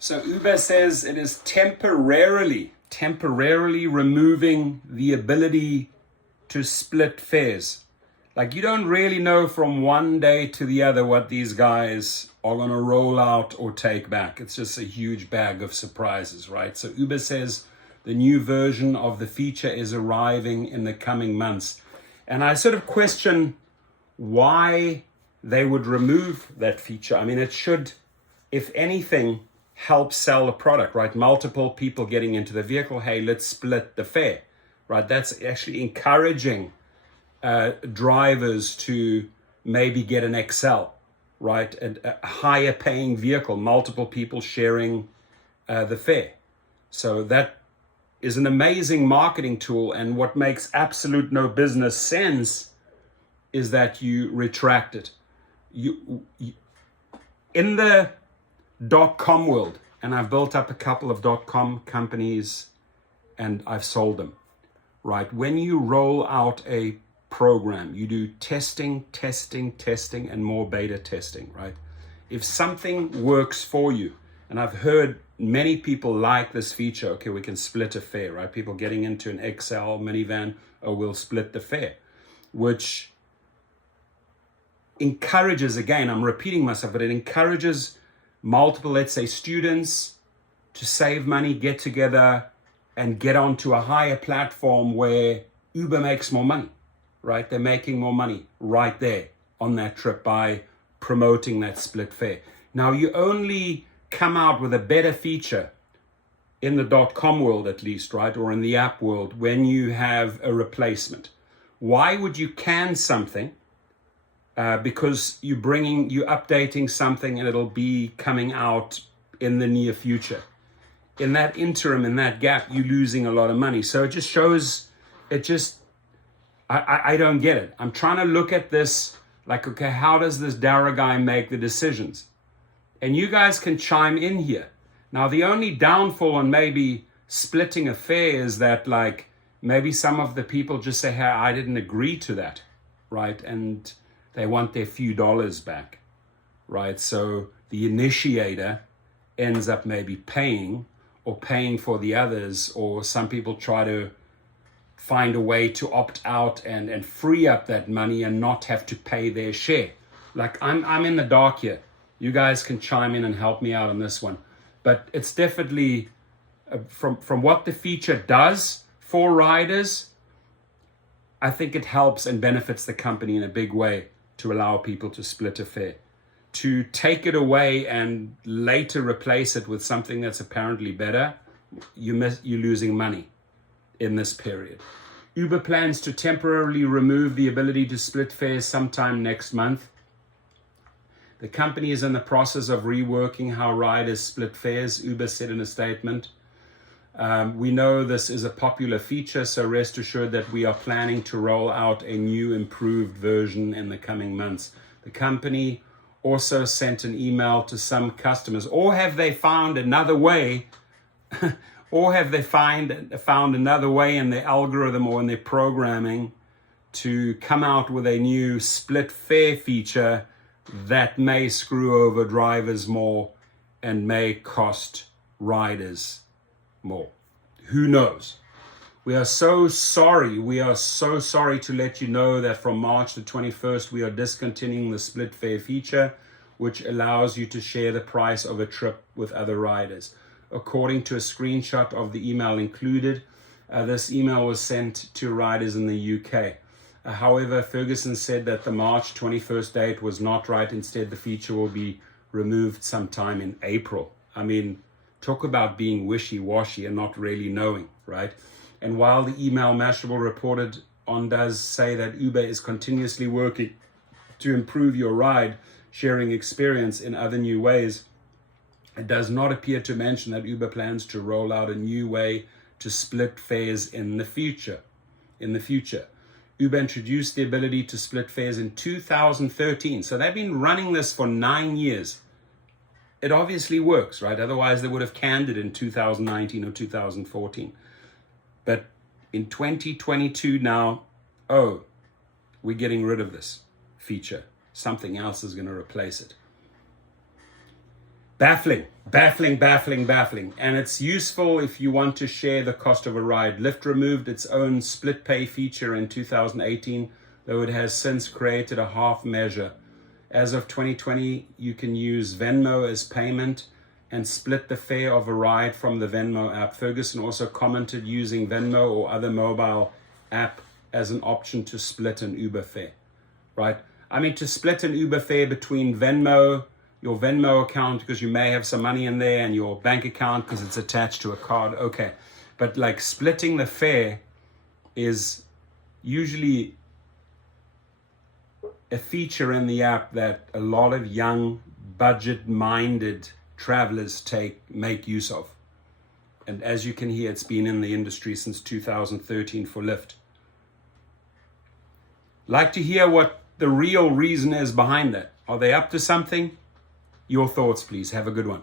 So Uber says it is temporarily removing the ability to split fares. Like, you don't really know from one day to the other what these guys are going to roll out or take back. It's just a huge bag of surprises, right? So Uber says the new version of the feature is arriving in the coming months. And I sort of question why they would remove that feature. I mean, it should, if anything, help sell the product, right? Multiple people getting into the vehicle. Hey, let's split the fare, right? That's actually encouraging drivers to maybe get an XL, right? A higher paying vehicle, multiple people sharing the fare. So that is an amazing marketing tool. And what makes absolute no business sense is that you retract it. You in the .com world, and I've built up a couple of .com companies and I've sold them, right? When you roll out a program, you do testing, and more beta testing, right? If something works for you, and I've heard many people like this feature, okay, we can split a fare, right? People getting into an XL minivan, oh, we'll split the fare, which encourages, again, I'm repeating myself, but it encourages multiple, let's say, students to save money, get together, and get onto a higher platform where Uber makes more money, right? They're making more money right there on that trip by promoting that split fare. Now, you only come out with a better feature in the .com world, at least, right? Or in the app world, when you have a replacement. Why would you can something? Because you're updating something and it'll be coming out in the near future. In that interim, in that gap, you're losing a lot of money. So it just shows, I don't get it. I'm trying to look at this like, okay, how does this Dara guy make the decisions? And you guys can chime in here. Now, the only downfall on maybe splitting a fare is that, like, maybe some of the people just say, hey, I didn't agree to that, right? And they want their few dollars back, right? So the initiator ends up maybe paying for the others, or some people try to find a way to opt out and free up that money and not have to pay their share. Like, I'm in the dark here. You guys can chime in and help me out on this one. But it's definitely, from what the feature does for riders, I think it helps and benefits the company in a big way to allow people to split a fare. To take it away and later replace it with something that's apparently better, you're losing money in this period. Uber plans to temporarily remove the ability to split fares sometime next month. The company is in the process of reworking how riders split fares, Uber said in a statement. We know this is a popular feature, so rest assured that we are planning to roll out a new improved version in the coming months. The company also sent an email to some customers, or have they found another way, or have they found another way in their algorithm or in their programming to come out with a new split fare feature that may screw over drivers more and may cost riders more. Who knows? We are so sorry. We are so sorry to let you know that from March the 21st, we are discontinuing the split fare feature, which allows you to share the price of a trip with other riders. According to a screenshot of the email included, this email was sent to riders in the UK. However, Ferguson said that the March 21st date was not right. Instead, the feature will be removed sometime in April. I mean, talk about being wishy-washy and not really knowing, right? And while the email Mashable reported on does say that Uber is continuously working to improve your ride sharing experience in other new ways, it does not appear to mention that Uber plans to roll out a new way to split fares in the future. Uber introduced the ability to split fares in 2013. So they've been running this for 9 years. It obviously works, right? Otherwise they would have canned it in 2019 or 2014. But in 2022 now, we're getting rid of this feature. Something else is going to replace it. Baffling, baffling, baffling, baffling. And it's useful if you want to share the cost of a ride. Lyft removed its own split pay feature in 2018, though it has since created a half measure. As of 2020, you can use Venmo as payment and split the fare of a ride from the Venmo app. Ferguson also commented using Venmo or other mobile app as an option to split an Uber fare, right? I mean, to split an Uber fare between Venmo, your Venmo account, because you may have some money in there, and your bank account because it's attached to a card, okay. But like splitting the fare is usually a feature in the app that a lot of young, budget-minded travelers make use of. And as you can hear, it's been in the industry since 2013 for Lyft. Like to hear what the real reason is behind that. Are they up to something? Your thoughts, please. Have a good one.